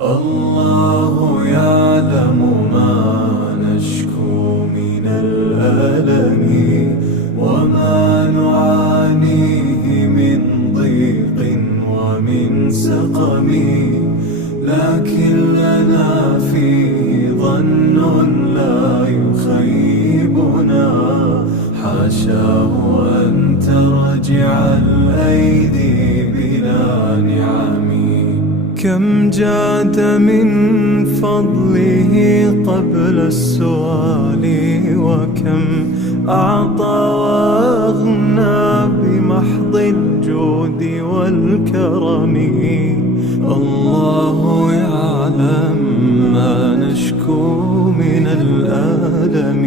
الله يعلم ما نشكو من الألم وما نعانيه من ضيق ومن سقم، لكن لنا فيه ظن لا يخيبنا، حاشاه أن ترجع الأيدي بلا نعم. كم جاد من فضله قبل السؤال، وكم أعطى وأغنى بمحض الجود والكرم. الله يعلم ما نشكو من الألم.